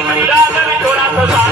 थोडासा